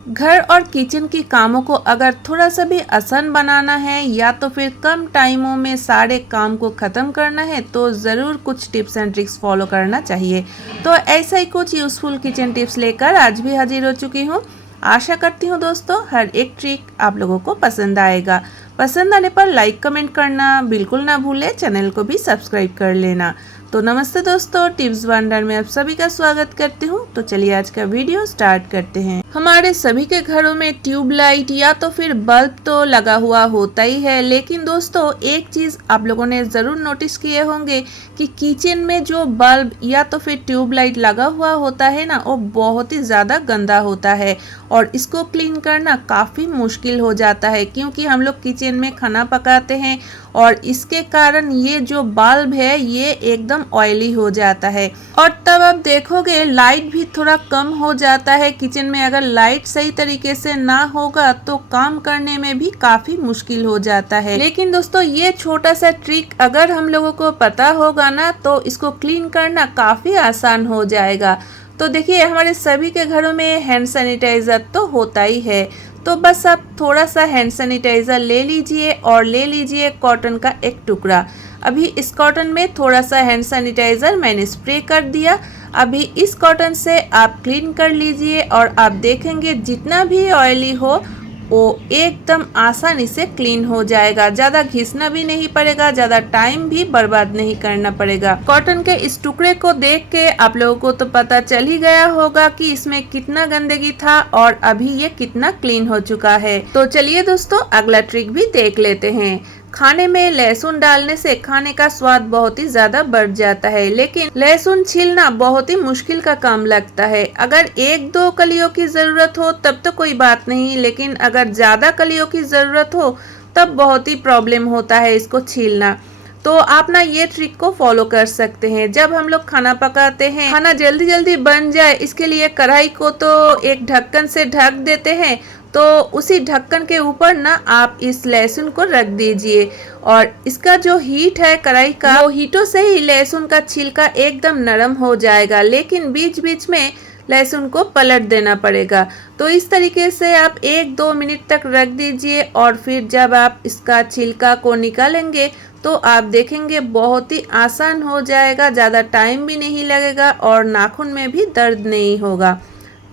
घर और किचन के कामों को अगर थोड़ा सा भी आसान बनाना है या तो फिर कम टाइमों में सारे काम को ख़त्म करना है तो ज़रूर कुछ टिप्स एंड ट्रिक्स फॉलो करना चाहिए। तो ऐसा ही कुछ यूज़फुल किचन टिप्स लेकर आज भी हाजिर हो चुकी हूँ। आशा करती हूँ दोस्तों हर एक ट्रिक आप लोगों को पसंद आएगा। पसंद आने पर लाइक कमेंट करना बिल्कुल ना भूलें, चैनल को भी सब्सक्राइब कर लेना। तो नमस्ते दोस्तों, टिप्स वंडर में आप सभी का स्वागत करती हूँ। तो चलिए आज का वीडियो स्टार्ट करते हैं। हमारे सभी के घरों में ट्यूबलाइट या तो फिर बल्ब तो लगा हुआ होता ही है, लेकिन दोस्तों एक चीज़ आप लोगों ने ज़रूर नोटिस किए होंगे कि किचन में जो बल्ब या तो फिर ट्यूबलाइट लगा हुआ होता है ना, वो बहुत ही ज़्यादा गंदा होता है और इसको क्लीन करना काफ़ी मुश्किल हो जाता है, क्योंकि हम लोग किचन में खाना पकाते हैं और इसके कारण ये जो बल्ब है ये एकदम ऑयली हो जाता है। और तब आप देखोगे लाइट भी थोड़ा कम हो जाता है किचन में। अगर लाइट सही तरीके से ना होगा तो काम करने में भी काफी मुश्किल हो जाता है। लेकिन दोस्तों ये छोटा सा ट्रिक अगर हम लोगों को पता होगा ना तो इसको क्लीन करना काफी आसान हो जाएगा। तो देखिए हमारे सभी के घरों में हैंड सैनिटाइजर तो होता ही है, तो बस आप थोड़ा सा हैंड सैनिटाइज़र ले लीजिए और ले लीजिए कॉटन का एक टुकड़ा। अभी इस कॉटन में थोड़ा सा हैंड सैनिटाइज़र मैंने स्प्रे कर दिया। अभी इस कॉटन से आप क्लीन कर लीजिए और आप देखेंगे जितना भी ऑयली हो वो एकदम आसानी से क्लीन हो जाएगा। ज़्यादा घिसना भी नहीं पड़ेगा, ज़्यादा टाइम भी बर्बाद नहीं करना पड़ेगा। कॉटन के इस टुकड़े को देख के आप लोगों को तो पता चल ही गया होगा कि इसमें कितना गंदगी था और अभी ये कितना क्लीन हो चुका है। तो चलिए दोस्तों अगला ट्रिक भी देख लेते हैं। खाने में लहसुन डालने से खाने का स्वाद बहुत ही ज्यादा बढ़ जाता है, लेकिन लहसुन छीलना बहुत ही मुश्किल का काम लगता है। अगर एक दो कलियों की जरूरत हो तब तो कोई बात नहीं, लेकिन अगर ज्यादा कलियों की जरूरत हो तब बहुत ही प्रॉब्लम होता है इसको छीलना। तो आप ना ये ट्रिक को फॉलो कर सकते हैं। जब हम लोग खाना पकाते हैं, खाना जल्दी जल्दी बन जाए इसके लिए कढ़ाई को तो एक ढक्कन से ढक देते हैं, तो उसी ढक्कन के ऊपर ना आप इस लहसुन को रख दीजिए और इसका जो हीट है कढ़ाई का, वो हीटों से ही लहसुन का छिलका एकदम नरम हो जाएगा, लेकिन बीच बीच में लहसुन को पलट देना पड़ेगा। तो इस तरीके से आप 1-2 मिनट तक रख दीजिए और फिर जब आप इसका छिलका को निकालेंगे तो आप देखेंगे बहुत ही आसान हो जाएगा, ज़्यादा टाइम भी नहीं लगेगा और नाखून में भी दर्द नहीं होगा।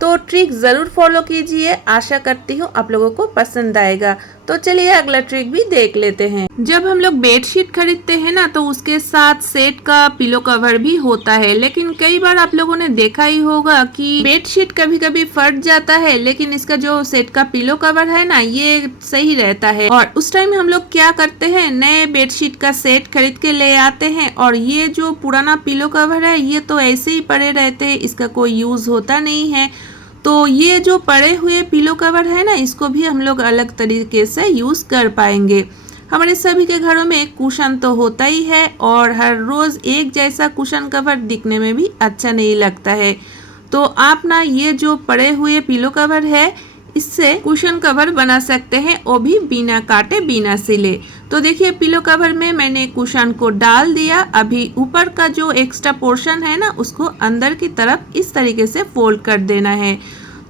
तो ट्रिक ज़रूर फॉलो कीजिए, आशा करती हूँ आप लोगों को पसंद आएगा। तो चलिए अगला ट्रिक भी देख लेते हैं। जब हम लोग बेडशीट खरीदते हैं ना तो उसके साथ सेट का पिलो कवर भी होता है, लेकिन कई बार आप लोगों ने देखा ही होगा कि बेडशीट कभी कभी फट जाता है, लेकिन इसका जो सेट का पिलो कवर है ना ये सही रहता है। और उस टाइम हम लोग क्या करते हैं, नए बेडशीट का सेट खरीद के ले आते हैं और ये जो पुराना पिलो कवर है ये तो ऐसे ही पड़े रहते हैं, इसका कोई यूज होता नहीं है। तो ये जो पड़े हुए पिलो कवर है ना इसको भी हम लोग अलग तरीके से यूज़ कर पाएंगे। हमारे सभी के घरों में कुशन तो होता ही है और हर रोज़ एक जैसा कुशन कवर दिखने में भी अच्छा नहीं लगता है। तो आप ना ये जो पड़े हुए पिलो कवर है इससे कुशन कवर बना सकते हैं, वो भी बिना काटे बिना सिले। तो देखिए पिलो कवर में मैंने कुशन को डाल दिया। अभी ऊपर का जो एक्स्ट्रा पोर्शन है ना उसको अंदर की तरफ इस तरीके से फोल्ड कर देना है।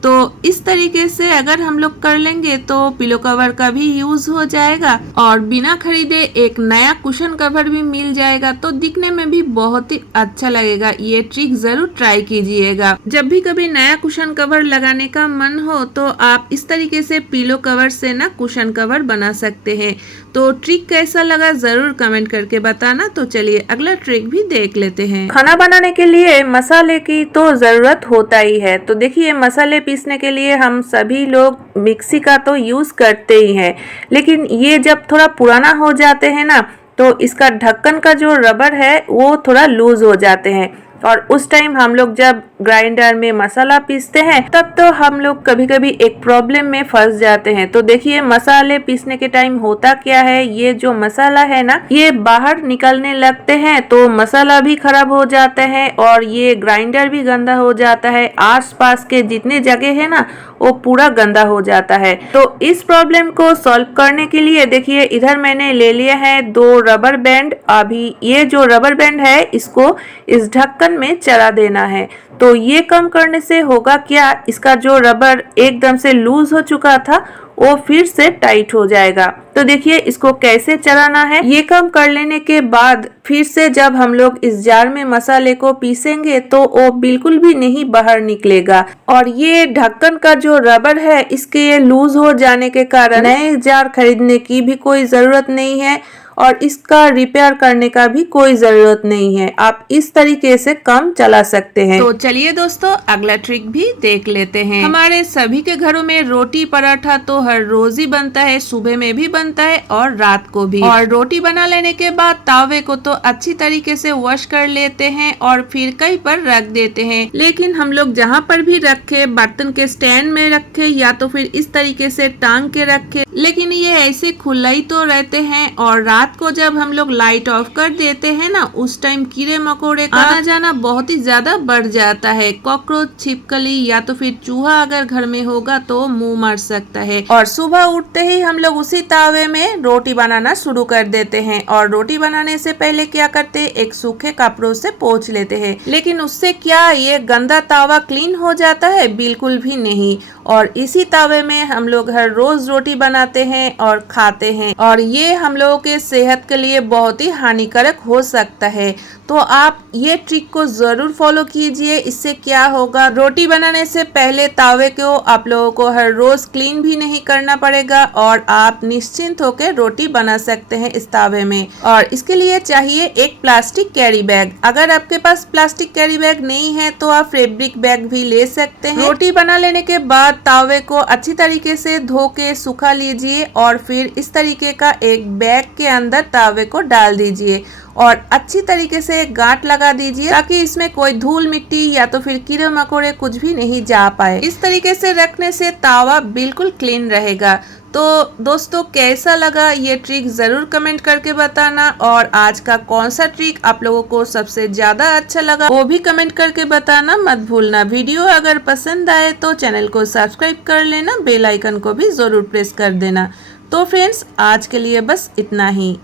तो इस तरीके से अगर हम लोग कर लेंगे तो पिलो कवर का भी यूज हो जाएगा और बिना खरीदे एक नया कुशन कवर भी मिल जाएगा, तो दिखने में भी बहुत ही अच्छा लगेगा। ये ट्रिक जरूर ट्राई कीजिएगा। जब भी कभी नया कुशन कवर लगाने का मन हो तो आप इस तरीके से पिलो कवर से ना कुशन कवर बना सकते हैं। तो ट्रिक कैसा लगा जरूर कमेंट करके बताना। तो चलिए अगला ट्रिक भी देख लेते हैं। खाना बनाने के लिए मसाले की तो जरूरत होता ही है। तो देखिए मसाले पीसने के लिए हम सभी लोग मिक्सी का तो यूज करते ही हैं, लेकिन ये जब थोड़ा पुराना हो जाते हैं ना तो इसका ढक्कन का जो रबर है वो थोड़ा लूज हो जाते हैं और उस टाइम हम लोग जब ग्राइंडर में मसाला पीसते हैं तब तो हम लोग कभी कभी एक प्रॉब्लम में फंस जाते हैं। तो देखिए मसाले पीसने के टाइम होता क्या है, ये जो मसाला है ना ये बाहर निकलने लगते हैं तो मसाला भी खराब हो जाता है और ये ग्राइंडर भी गंदा हो जाता है। आसपास के जितने जगह है ना वो पूरा गंदा हो जाता है। तो इस प्रॉब्लम को सॉल्व करने के लिए देखिए इधर मैंने ले लिया है 2 रबर बैंड। अभी ये जो रबर बैंड है इसको इस ढक्कन ढक्कन में चला देना है। तो ये कम करने से होगा क्या, इसका जो रबर एकदम से लूज हो चुका था वो फिर से टाइट हो जाएगा। तो देखिए इसको कैसे चलाना है। ये काम कर लेने के बाद फिर से जब हम लोग इस जार में मसाले को पीसेंगे तो वो बिल्कुल भी नहीं बाहर निकलेगा। और ये ढक्कन का जो रबर है इसके लूज हो जाने के कारण नए जार खरीदने की भी कोई जरूरत नहीं है और इसका रिपेयर करने का भी कोई जरूरत नहीं है। आप इस तरीके से काम चला सकते हैं। तो चलिए दोस्तों अगला ट्रिक भी देख लेते हैं। हमारे सभी के घरों में रोटी पराठा तो हर रोज ही बनता है, सुबह में भी बनता है और रात को भी। और रोटी बना लेने के बाद तावे को तो अच्छी तरीके से वॉश कर लेते हैं और फिर कहीं पर रख देते हैं। लेकिन हम लोग जहाँ पर भी रखे, बर्तन के स्टैंड में रखे या तो फिर इस तरीके से टांग के रखे, लेकिन ये ऐसे खुला ही तो रहते हैं। और रात को जब हम लोग लाइट ऑफ कर देते हैं ना, उस टाइम कीड़े मकोड़े का आना जाना बहुत ही ज्यादा बढ़ जाता है। कॉकरोच, छिपकली या तो फिर चूहा अगर घर में होगा तो मुंह मर सकता है। और सुबह उठते ही हम लोग उसी तावे में रोटी बनाना शुरू कर देते हैं। और रोटी बनाने से पहले क्या करते हैं, एक सूखे कपड़ों से पोंछ लेते हैं। लेकिन उससे क्या ये गंदा तावा क्लीन हो जाता है? बिल्कुल भी नहीं। और इसी तावे में हम लोग हर रोज रोटी बनाते हैं और खाते हैं और ये हम लोगों के सेहत के लिए बहुत ही हानिकारक हो सकता है। तो आप ये ट्रिक को जरूर फॉलो कीजिए। इससे क्या होगा, रोटी बनाने से पहले तावे को आप लोगों को हर रोज क्लीन भी नहीं करना पड़ेगा और आप निश्चिंत होकर रोटी बना सकते हैं इस तावे में। और इसके लिए चाहिए एक प्लास्टिक कैरी बैग। अगर आपके पास प्लास्टिक कैरी बैग नहीं है तो आप फैब्रिक बैग भी ले सकते हैं। रोटी बना लेने के बाद तावे को अच्छी तरीके से धो के सुखा लीजिए और फिर इस तरीके का एक बैग के अंदर तावे को डाल दीजिए और अच्छी तरीके से गांठ लगा दीजिए ताकि इसमें कोई धूल मिट्टी या तो फिर कीड़े मकोड़े कुछ भी नहीं जा पाए। इस तरीके से रखने से तावा बिल्कुल क्लीन रहेगा। तो दोस्तों कैसा लगा ये ट्रिक जरूर कमेंट करके बताना। और आज का कौन सा ट्रिक आप लोगों को सबसे ज्यादा अच्छा लगा वो भी कमेंट करके बताना मत भूलना। वीडियो अगर पसंद आए तो चैनल को सब्सक्राइब कर लेना, बेल आइकन को भी जरूर प्रेस कर देना। तो फ्रेंड्स आज के लिए बस इतना ही।